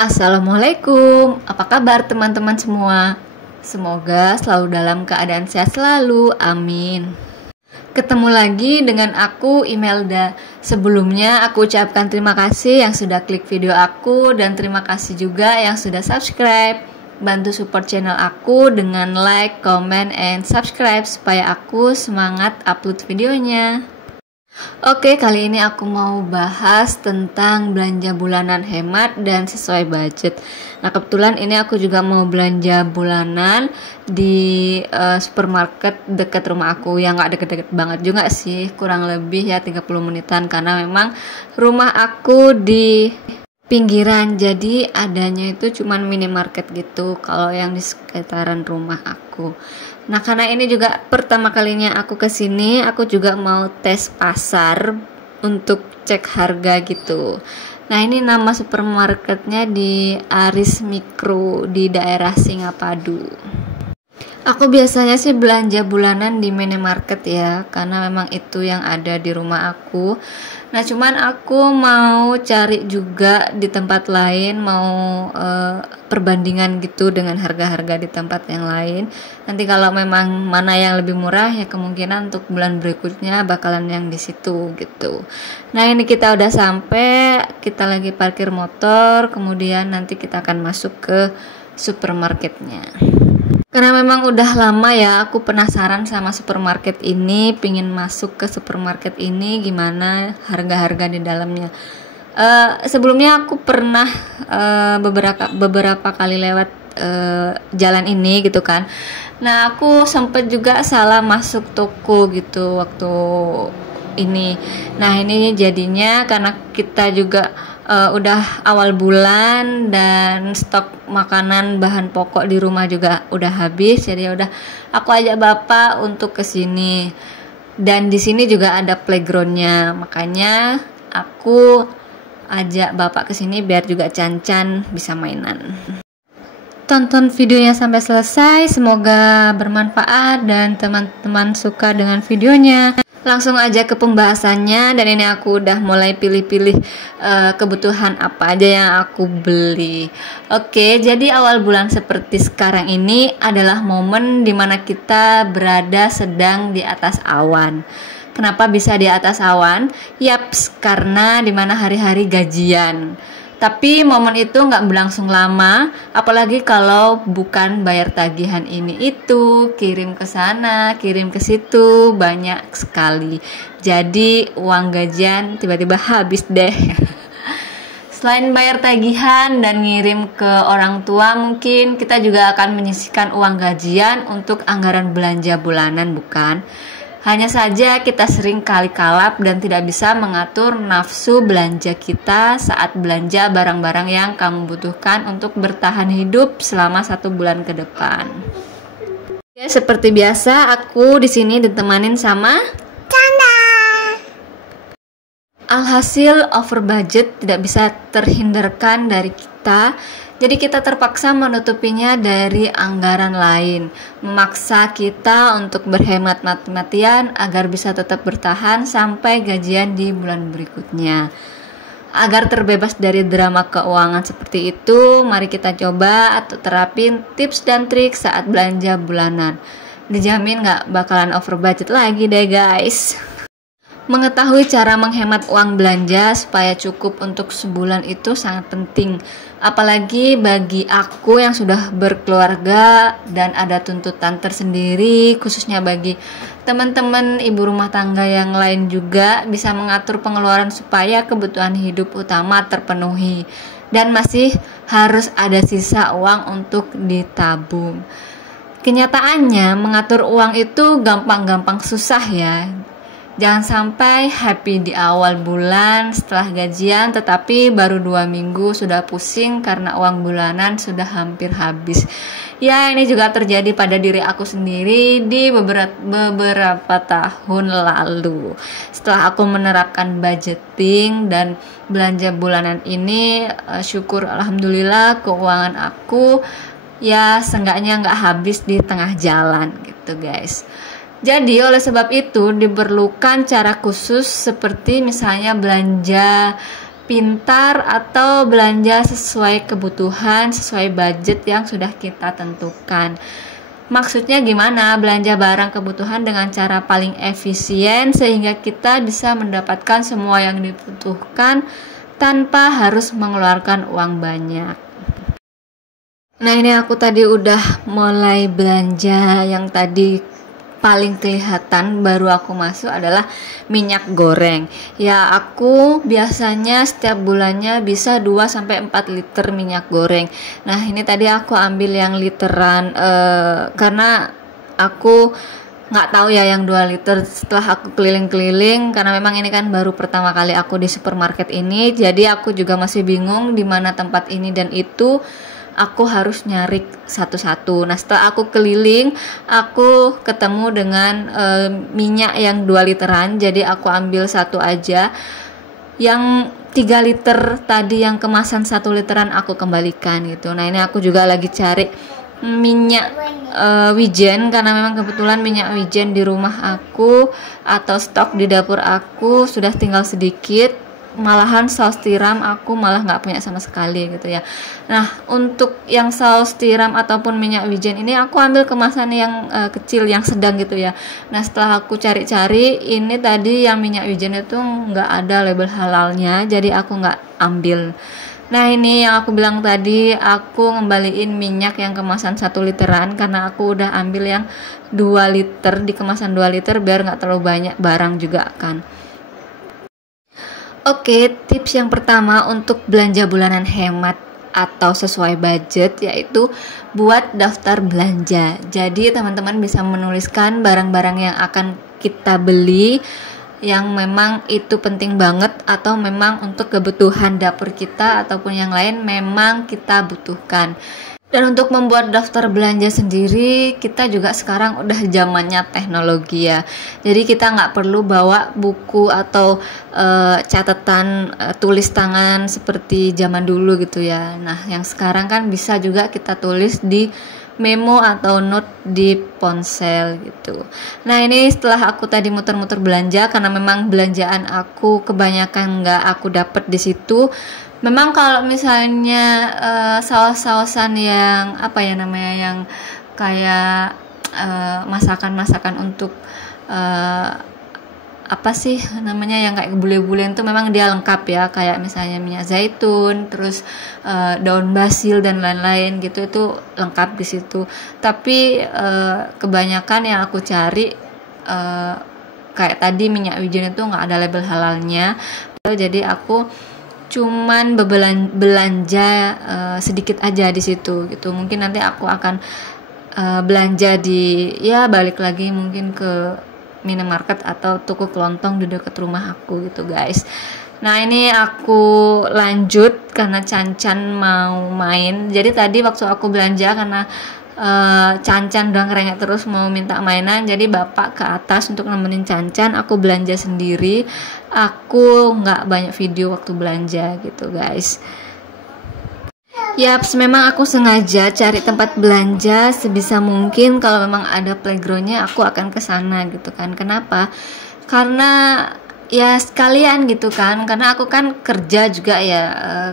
Assalamualaikum, apa kabar teman-teman semua? Semoga selalu dalam keadaan sehat selalu, amin. Ketemu lagi dengan aku, Imelda. Sebelumnya aku ucapkan terima kasih yang sudah klik video aku dan terima kasih juga yang sudah subscribe. Bantu support channel aku dengan like, comment, and subscribe supaya aku semangat upload videonya. Oke, kali ini aku mau bahas tentang belanja bulanan hemat dan sesuai budget. Nah, kebetulan ini aku juga mau belanja bulanan di supermarket dekat rumah aku. Yang gak deket-deket banget juga sih, kurang lebih ya 30 menitan. Karena memang rumah aku di pinggiran, jadi adanya itu cuman minimarket gitu kalau yang di sekitaran rumah aku. Nah, karena ini juga pertama kalinya aku kesini, aku juga mau tes pasar untuk cek harga gitu. Nah, ini nama supermarketnya di Aris Mikro di daerah Singapadu. Aku biasanya sih belanja bulanan di minimarket ya, karena memang itu yang ada di rumah aku. Nah, cuman aku mau cari juga di tempat lain, mau perbandingan gitu dengan harga-harga di tempat yang lain. Nanti kalau memang mana yang lebih murah ya kemungkinan untuk bulan berikutnya bakalan yang di situ gitu. Nah, ini kita udah sampai, kita lagi parkir motor, kemudian nanti kita akan masuk ke supermarketnya. Karena memang udah lama ya aku penasaran sama supermarket ini, pingin masuk ke supermarket ini gimana harga-harga di dalamnya. Sebelumnya aku pernah beberapa kali lewat jalan ini gitu kan. Nah, aku sempet juga salah masuk toko gitu waktu ini. Nah, ini jadinya karena kita juga udah awal bulan dan stok makanan bahan pokok di rumah juga udah habis, jadi udah aku ajak bapak untuk kesini. Dan di sini juga ada playgroundnya, makanya aku ajak bapak kesini biar juga Can-Can bisa mainan. Tonton videonya sampai selesai, semoga bermanfaat dan teman-teman suka dengan videonya. Langsung aja ke pembahasannya, dan ini aku udah mulai pilih-pilih kebutuhan apa aja yang aku beli. Oke, jadi awal bulan seperti sekarang ini adalah momen dimana kita berada sedang di atas awan. Kenapa bisa di atas awan? Yaps, karena dimana hari-hari gajian. Tapi momen itu nggak berlangsung lama, apalagi kalau bukan bayar tagihan ini itu, kirim ke sana, kirim ke situ, banyak sekali. Jadi uang gajian tiba-tiba habis deh. Selain bayar tagihan dan ngirim ke orang tua, mungkin kita juga akan menyisihkan uang gajian untuk anggaran belanja bulanan, bukan? Hanya saja kita sering kali kalap dan tidak bisa mengatur nafsu belanja kita saat belanja barang-barang yang kamu butuhkan untuk bertahan hidup selama 1 bulan ke depan. Ya, seperti biasa aku di sini ditemanin sama Canda. Alhasil over budget tidak bisa terhindarkan dari kita. Jadi kita terpaksa menutupinya dari anggaran lain, memaksa kita untuk berhemat mati-matian agar bisa tetap bertahan sampai gajian di bulan berikutnya. Agar terbebas dari drama keuangan seperti itu, mari kita coba atau terapin tips dan trik saat belanja bulanan. Dijamin gak bakalan over budget lagi deh guys. Mengetahui cara menghemat uang belanja supaya cukup untuk sebulan itu sangat penting. Apalagi bagi aku yang sudah berkeluarga dan ada tuntutan tersendiri, khususnya bagi teman-teman ibu rumah tangga yang lain juga bisa mengatur pengeluaran supaya kebutuhan hidup utama terpenuhi dan masih harus ada sisa uang untuk ditabung. Kenyataannya mengatur uang itu gampang-gampang susah ya. Jangan sampai happy di awal bulan setelah gajian tetapi baru 2 minggu sudah pusing karena uang bulanan sudah hampir habis. Ya, ini juga terjadi pada diri aku sendiri di beberapa tahun lalu. Setelah aku menerapkan budgeting dan belanja bulanan ini, syukur alhamdulillah keuangan aku ya seenggaknya nggak habis di tengah jalan gitu guys. Jadi oleh sebab itu diperlukan cara khusus seperti misalnya belanja pintar atau belanja sesuai kebutuhan, sesuai budget yang sudah kita tentukan. Maksudnya gimana? Belanja barang kebutuhan dengan cara paling efisien sehingga kita bisa mendapatkan semua yang dibutuhkan tanpa harus mengeluarkan uang banyak. Nah, ini aku tadi udah mulai belanja. Yang tadi paling kelihatan baru aku masuk adalah minyak goreng. Ya, aku biasanya setiap bulannya bisa 2-4 liter minyak goreng. Nah, ini tadi aku ambil yang literan karena aku nggak tahu ya yang 2 liter. Setelah aku keliling-keliling, karena memang ini kan baru pertama kali aku di supermarket ini, jadi aku juga masih bingung di mana tempat ini dan itu. Aku harus nyari satu-satu. Nah, setelah aku keliling, aku ketemu dengan minyak yang 2 literan. Jadi aku ambil satu aja. Yang 3 liter tadi yang kemasan 1 literan aku kembalikan gitu. Nah, ini aku juga lagi cari minyak wijen, karena memang kebetulan minyak wijen di rumah aku atau stok di dapur aku sudah tinggal sedikit. Malahan saus tiram aku malah nggak punya sama sekali gitu ya. Nah, untuk yang saus tiram ataupun minyak wijen ini aku ambil kemasan yang kecil, yang sedang gitu ya. Nah, setelah aku cari-cari, ini tadi yang minyak wijen itu nggak ada label halalnya, jadi aku nggak ambil. Nah, ini yang aku bilang tadi, aku ngembaliin minyak yang kemasan 1 literan karena aku udah ambil yang 2 liter di kemasan 2 liter biar nggak terlalu banyak barang juga kan. Oke, tips yang pertama untuk belanja bulanan hemat atau sesuai budget yaitu buat daftar belanja. Jadi teman-teman bisa menuliskan barang-barang yang akan kita beli yang memang itu penting banget atau memang untuk kebutuhan dapur kita ataupun yang lain memang kita butuhkan. Dan untuk membuat daftar belanja sendiri, kita juga sekarang udah zamannya teknologi ya. Jadi kita nggak perlu bawa buku atau catatan tulis tangan seperti zaman dulu gitu ya. Nah, yang sekarang kan bisa juga kita tulis di memo atau note di ponsel gitu. Nah, ini setelah aku tadi muter-muter belanja, karena memang belanjaan aku kebanyakan nggak aku dapet di situ. Memang kalau misalnya saus-sausan yang apa ya namanya, yang kayak masakan-masakan untuk apa sih namanya, yang kayak bule-bule itu memang dia lengkap ya, kayak misalnya minyak zaitun, terus daun basil dan lain-lain gitu, itu lengkap di situ. Tapi kebanyakan yang aku cari kayak tadi minyak wijen itu nggak ada label halalnya, jadi aku cuman belanja sedikit aja di situ gitu. Mungkin nanti aku akan belanja di, ya balik lagi mungkin ke minimarket atau toko kelontong di dekat rumah aku gitu guys. Nah, ini aku lanjut karena Cancan mau main. Jadi tadi waktu aku belanja, karena Cancan udah ngerengek terus mau minta mainan, jadi bapak ke atas untuk nemenin Cancan, aku belanja sendiri. Aku nggak banyak video waktu belanja gitu guys. Yaps, memang aku sengaja cari tempat belanja sebisa mungkin kalau memang ada playgroundnya aku akan ke sana gitu kan. Kenapa? Karena ya sekalian gitu kan, karena aku kan kerja juga ya,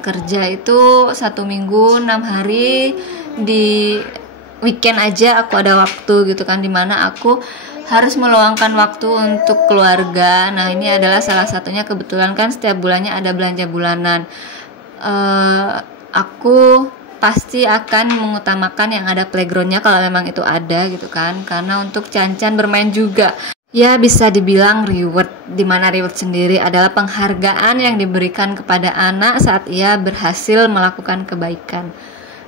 kerja itu 1 minggu 6 hari, di weekend aja aku ada waktu gitu kan, dimana aku harus meluangkan waktu untuk keluarga. Nah, ini adalah salah satunya, kebetulan kan setiap bulannya ada belanja bulanan. Aku pasti akan mengutamakan yang ada playgroundnya kalau memang itu ada gitu kan, karena untuk Cancan bermain juga ya bisa dibilang reward, dimana reward sendiri adalah penghargaan yang diberikan kepada anak saat ia berhasil melakukan kebaikan.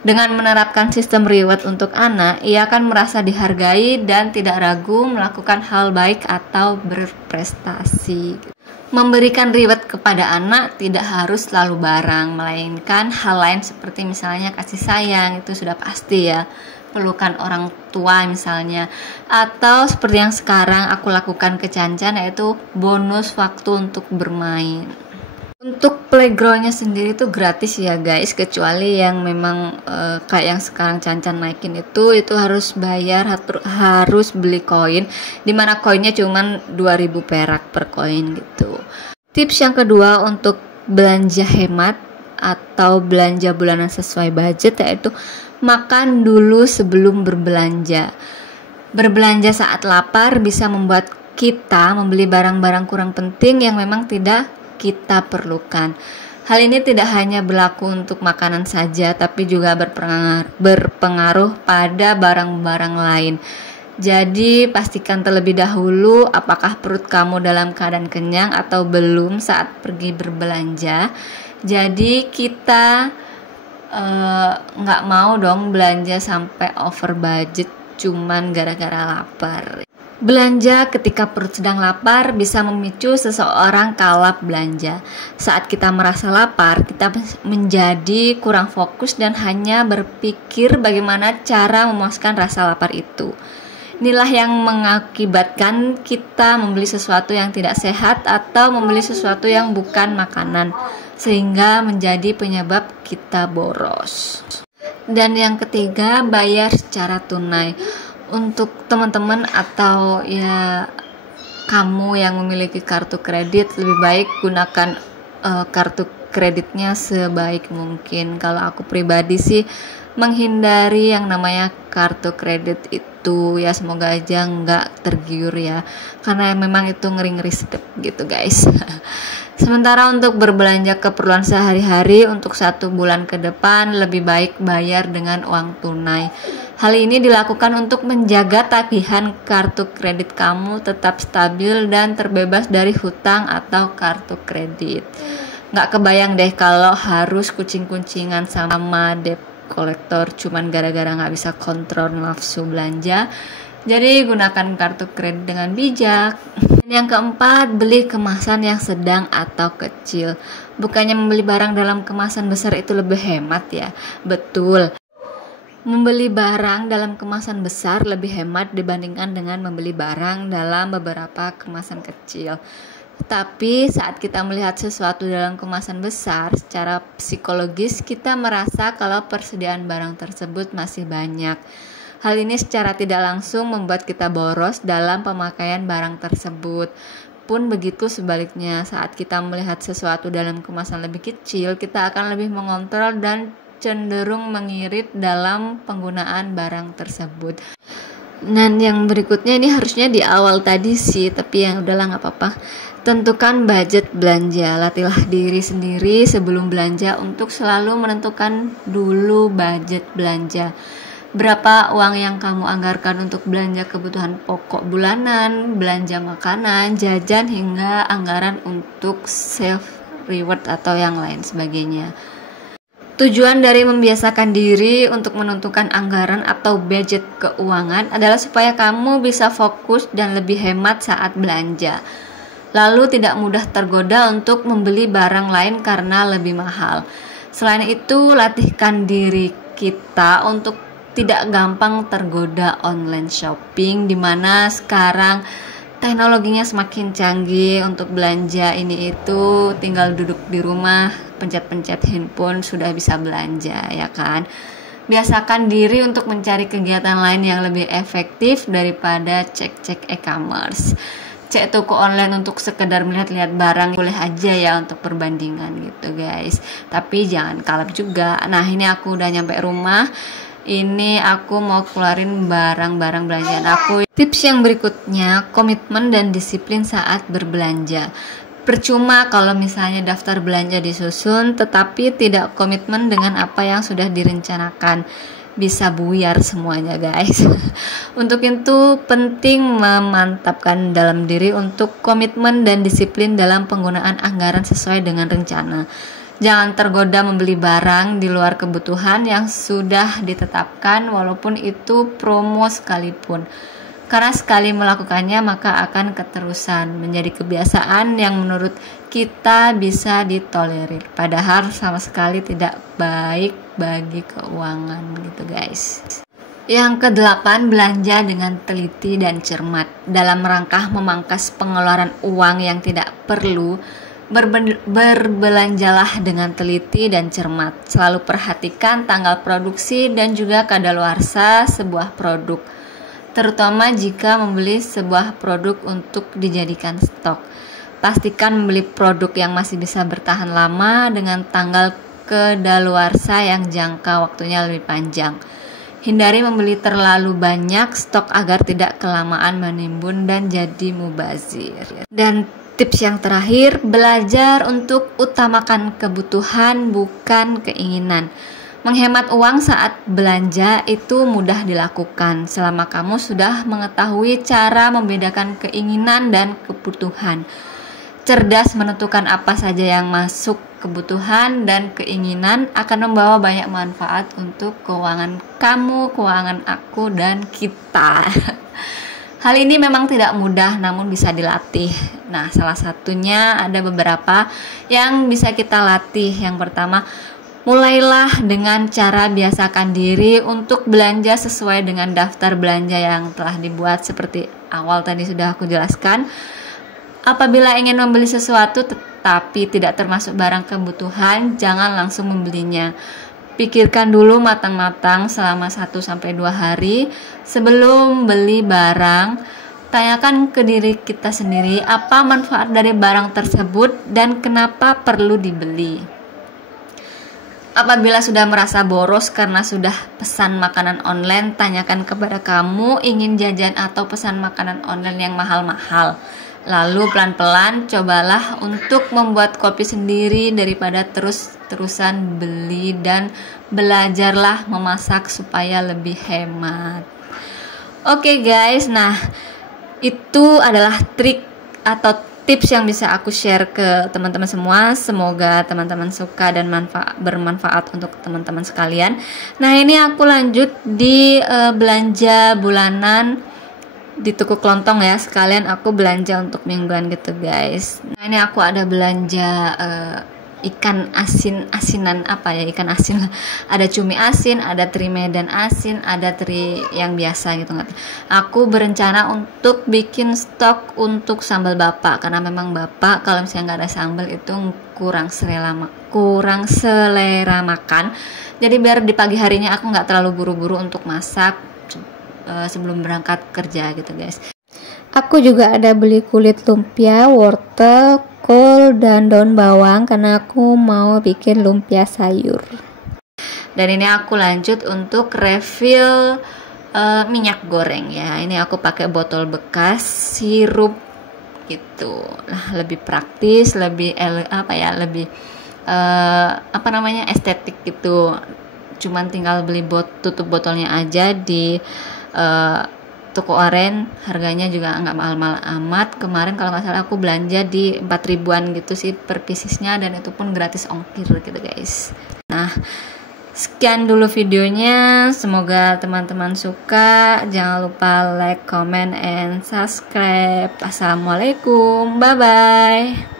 Dengan menerapkan sistem reward untuk anak, ia akan merasa dihargai dan tidak ragu melakukan hal baik atau berprestasi. Memberikan reward kepada anak tidak harus selalu barang, melainkan hal lain seperti misalnya kasih sayang, itu sudah pasti ya. Pelukan orang tua misalnya, atau seperti yang sekarang aku lakukan ke Cancan, yaitu bonus waktu untuk bermain. Untuk playgroundnya sendiri tuh gratis ya guys, kecuali yang memang kayak yang sekarang Cancan naikin itu harus bayar, harus beli koin, dimana koinnya cuman 2000 perak per koin gitu. Tips yang kedua untuk belanja hemat atau belanja bulanan sesuai budget, yaitu makan dulu sebelum berbelanja. Berbelanja saat lapar bisa membuat kita membeli barang-barang kurang penting yang memang tidak kita perlukan. Hal ini tidak hanya berlaku untuk makanan saja, tapi juga berpengaruh pada barang-barang lain. Jadi pastikan terlebih dahulu apakah perut kamu dalam keadaan kenyang atau belum saat pergi berbelanja. Jadi kita nggak mau dong belanja sampai over budget cuman gara-gara lapar. Belanja ketika perut sedang lapar bisa memicu seseorang kalap belanja. Saat kita merasa lapar, kita menjadi kurang fokus dan hanya berpikir bagaimana cara memuaskan rasa lapar itu. Inilah yang mengakibatkan kita membeli sesuatu yang tidak sehat atau membeli sesuatu yang bukan makanan, sehingga menjadi penyebab kita boros. Dan yang ketiga, bayar secara tunai. Untuk teman-teman atau ya kamu yang memiliki kartu kredit, lebih baik gunakan kartu kreditnya sebaik mungkin. Kalau aku pribadi sih menghindari yang namanya kartu kredit itu, ya semoga aja nggak tergiur ya, karena memang itu ngeri-ngeri sedep gitu guys. Sementara untuk berbelanja keperluan sehari-hari untuk 1 bulan ke depan, lebih baik bayar dengan uang tunai. Hal ini dilakukan untuk menjaga tagihan kartu kredit kamu tetap stabil dan terbebas dari hutang atau kartu kredit. Nggak kebayang deh kalau harus kucing-kucingan sama debt collector cuman gara-gara nggak bisa kontrol nafsu belanja. Jadi gunakan kartu kredit dengan bijak. Dan yang keempat, beli kemasan yang sedang atau kecil. Bukannya membeli barang dalam kemasan besar itu lebih hemat ya? Betul. Membeli barang dalam kemasan besar lebih hemat dibandingkan dengan membeli barang dalam beberapa kemasan kecil. Tapi saat kita melihat sesuatu dalam kemasan besar, secara psikologis kita merasa kalau persediaan barang tersebut masih banyak. Hal ini secara tidak langsung membuat kita boros dalam pemakaian barang tersebut. Pun begitu sebaliknya, saat kita melihat sesuatu dalam kemasan lebih kecil, kita akan lebih mengontrol dan cenderung mengirit dalam penggunaan barang tersebut. Dan yang berikutnya ini harusnya di awal tadi sih, tapi yang udahlah nggak apa-apa. Tentukan budget belanja. Latihlah diri sendiri sebelum belanja untuk selalu menentukan dulu budget belanja. Berapa uang yang kamu anggarkan untuk belanja kebutuhan pokok bulanan, belanja makanan, jajan, hingga anggaran untuk self reward atau yang lain sebagainya. Tujuan dari membiasakan diri untuk menentukan anggaran atau budget keuangan adalah supaya kamu bisa fokus dan lebih hemat saat belanja. Lalu tidak mudah tergoda untuk membeli barang lain karena lebih mahal. Selain itu, latihkan diri kita untuk tidak gampang tergoda online shopping, di mana sekarang teknologinya semakin canggih. Untuk belanja ini itu tinggal duduk di rumah, pencet-pencet handphone sudah bisa belanja, ya kan? Biasakan diri untuk mencari kegiatan lain yang lebih efektif daripada cek-cek e-commerce. Cek toko online untuk sekedar melihat-lihat barang boleh aja ya untuk perbandingan gitu guys, tapi jangan kalap juga. Nah ini aku udah nyampe rumah, ini aku mau keluarin barang-barang belanjaan aku. Tips yang berikutnya, komitmen dan disiplin saat berbelanja. Percuma kalau misalnya daftar belanja disusun tetapi tidak komitmen dengan apa yang sudah direncanakan. Bisa buyar semuanya guys. Untuk itu penting memantapkan dalam diri untuk komitmen dan disiplin dalam penggunaan anggaran sesuai dengan rencana. Jangan tergoda membeli barang di luar kebutuhan yang sudah ditetapkan walaupun itu promo sekalipun. Karena sekali melakukannya maka akan keterusan menjadi kebiasaan yang menurut kita bisa ditolerir. Padahal sama sekali tidak baik bagi keuangan gitu guys. Yang ke-8, belanja dengan teliti dan cermat. Dalam rangka memangkas pengeluaran uang yang tidak perlu, berbelanjalah dengan teliti dan cermat. Selalu perhatikan tanggal produksi dan juga kadaluarsa sebuah produk, terutama jika membeli sebuah produk untuk dijadikan stok. Pastikan membeli produk yang masih bisa bertahan lama dengan tanggal kedaluarsa yang jangka waktunya lebih panjang. Hindari membeli terlalu banyak stok agar tidak kelamaan menimbun dan jadi mubazir. Dan tips yang terakhir, belajar untuk utamakan kebutuhan bukan keinginan. Menghemat uang saat belanja itu mudah dilakukan selama kamu sudah mengetahui cara membedakan keinginan dan kebutuhan. Cerdas menentukan apa saja yang masuk kebutuhan dan keinginan akan membawa banyak manfaat untuk keuangan kamu, keuangan aku, dan kita. Hal ini memang tidak mudah namun bisa dilatih. Nah, salah satunya ada beberapa yang bisa kita latih. Yang pertama, mulailah dengan cara biasakan diri untuk belanja sesuai dengan daftar belanja yang telah dibuat seperti awal tadi sudah aku jelaskan. Apabila ingin membeli sesuatu tetapi tidak termasuk barang kebutuhan, jangan langsung membelinya. Pikirkan dulu matang-matang selama 1-2 hari sebelum beli barang. Tanyakan ke diri kita sendiri apa manfaat dari barang tersebut dan kenapa perlu dibeli. Apabila sudah merasa boros karena sudah pesan makanan online, tanyakan kepada kamu ingin jajan atau pesan makanan online yang mahal-mahal. Lalu pelan-pelan cobalah untuk membuat kopi sendiri daripada terus-terusan beli, dan belajarlah memasak supaya lebih hemat. Oke guys, nah itu adalah trik atau tips yang bisa aku share ke teman-teman semua. Semoga teman-teman suka dan bermanfaat untuk teman-teman sekalian. Nah, ini aku lanjut di belanja bulanan di Tuku Kelontong ya. Sekalian aku belanja untuk mingguan gitu guys. Nah, ini aku ada belanja ikan asinan ikan asin. Ada cumi asin, ada teri Medan asin, ada teri yang biasa gitu. Aku berencana untuk bikin stok untuk sambal bapak, karena memang bapak kalau misalnya nggak ada sambal itu kurang selera makan. Jadi biar di pagi harinya aku nggak terlalu buru-buru untuk masak sebelum berangkat kerja gitu guys. Aku juga ada beli kulit lumpia, wortel, kol, dan daun bawang karena aku mau bikin lumpia sayur. Dan ini aku lanjut untuk refill minyak goreng ya. Ini aku pakai botol bekas sirup gitu. Nah, lebih praktis, lebih lebih estetik gitu. Cuman tinggal beli tutup botolnya aja di toko oren, harganya juga nggak mahal-mahal amat. Kemarin kalau nggak salah aku belanja di 4 ribuan gitu sih per piecesnya, dan itu pun gratis ongkir gitu guys. Nah, sekian dulu videonya, semoga teman-teman suka. Jangan lupa like, comment, and subscribe. Assalamualaikum, bye bye.